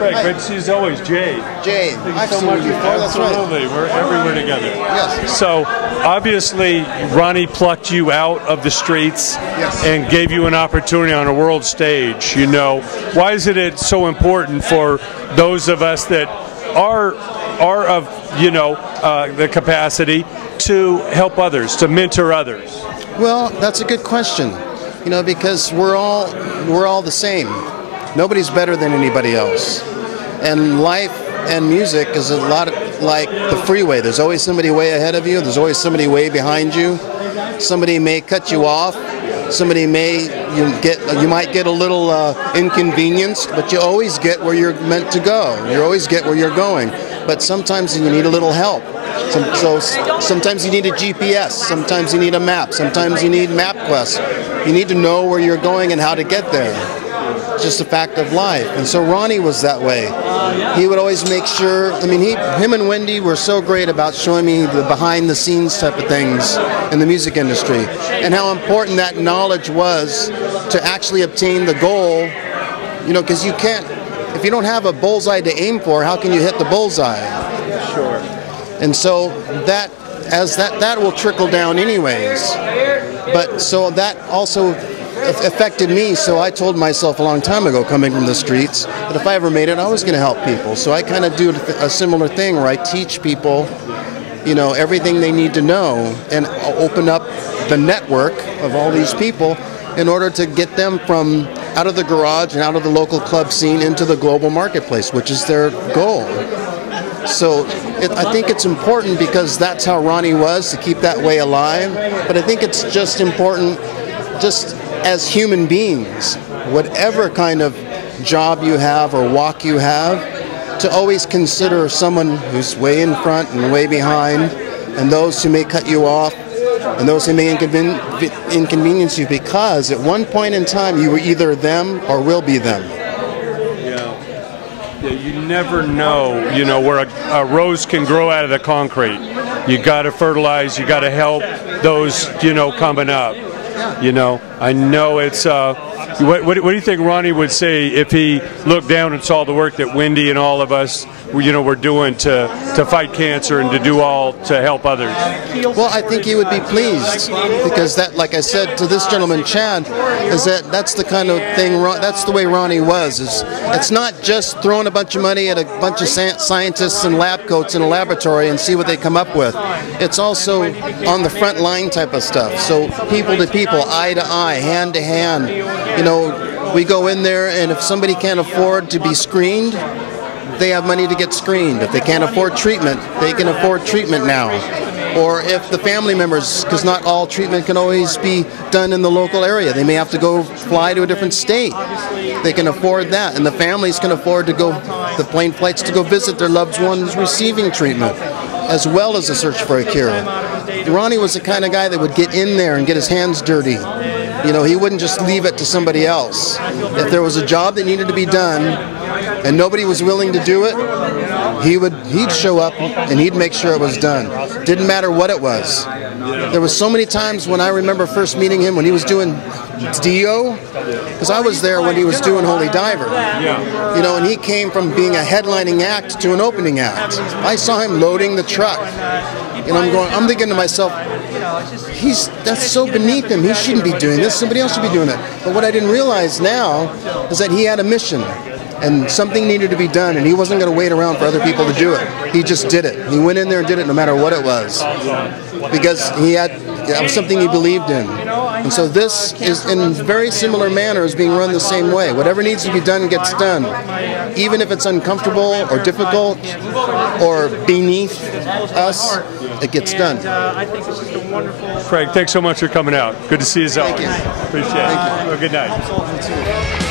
Craig, great to see you as always. Jay. Jay, I've seen you before. That's right. Absolutely. We're everywhere together. Yes. So, obviously, Ronnie plucked you out of the streets and gave you an opportunity on a world stage. You know, why is it so important for those of us that are of, you know, the capacity to help others, to mentor others? Well, that's a good question. You know, because we're all the same. Nobody's better than anybody else. And life and music is a lot like the freeway. There's always somebody way ahead of you. There's always somebody way behind you. Somebody may cut you off. Somebody you might get a little inconvenienced, but you always get where you're meant to go. You always get where you're going. But sometimes you need a little help. Sometimes you need a GPS. Sometimes you need a map. Sometimes you need MapQuest. You need to know where you're going and how to get there. It's just a fact of life. And so Ronnie was that way. He would always make sure, I mean, him and Wendy were so great about showing me the behind-the-scenes type of things in the music industry and how important that knowledge was to actually obtain the goal, you know, because you can't, if you don't have a bullseye to aim for, how can you hit the bullseye? Sure. And so that will trickle down anyways. But so that also affected me, so I told myself a long time ago, coming from the streets, that if I ever made it, I was going to help people. So I kind of do a similar thing where I teach people, you know, everything they need to know and open up the network of all these people in order to get them from out of the garage and out of the local club scene into the global marketplace, which is their goal. So I think it's important because that's how Ronnie was, to keep that way alive. But I think it's just important, just as human beings, whatever kind of job you have or walk you have, to always consider someone who's way in front and way behind, and those who may cut you off, and those who may inconvenience you, because at one point in time you were either them or will be them. Yeah, you never know, you know, where a rose can grow out of the concrete. You got to fertilize, you got to help those, you know, coming up. You know, I know it's, what do you think Ronnie would say if he looked down and saw the work that Wendy and all of us, you know, we're doing to fight cancer and to do all to help others? Well, I think he would be pleased, because that, like I said to this gentleman, Chad, is that's the kind of thing, that's the way Ronnie was. It's not just throwing a bunch of money at a bunch of scientists and lab coats in a laboratory and see what they come up with. It's also on the front line type of stuff. So people to people, eye to eye, hand to hand. You know, we go in there, and if somebody can't afford to be screened, they have money to get screened. If they can't afford treatment, they can afford treatment now. Or if the family members, because not all treatment can always be done in the local area. They may have to go fly to a different state. They can afford that. And the families can afford to go, the plane flights to go visit their loved ones receiving treatment, as well as a search for a cure. Ronnie was the kind of guy that would get in there and get his hands dirty. You know, he wouldn't just leave it to somebody else. If there was a job that needed to be done and nobody was willing to do it, he'd show up and he'd make sure it was done. Didn't matter what it was. There was so many times when I remember first meeting him when he was doing DIO, because I was there when he was doing Holy Diver. You know, and he came from being a headlining act to an opening act. I saw him loading the truck. And I'm thinking to myself, that's so beneath him. He shouldn't be doing this. Somebody else should be doing it. But what I didn't realize now is that he had a mission, and something needed to be done, and he wasn't going to wait around for other people to do it. He just did it. He went in there and did it no matter what it was, because that was something he believed in. And so this is, in very similar manner, is being run the same way. Whatever needs to be done gets done, even if it's uncomfortable or difficult or beneath us. It gets done. Craig, thanks so much for coming out. Good to see you as always. Thank you. Appreciate it. Have a good night.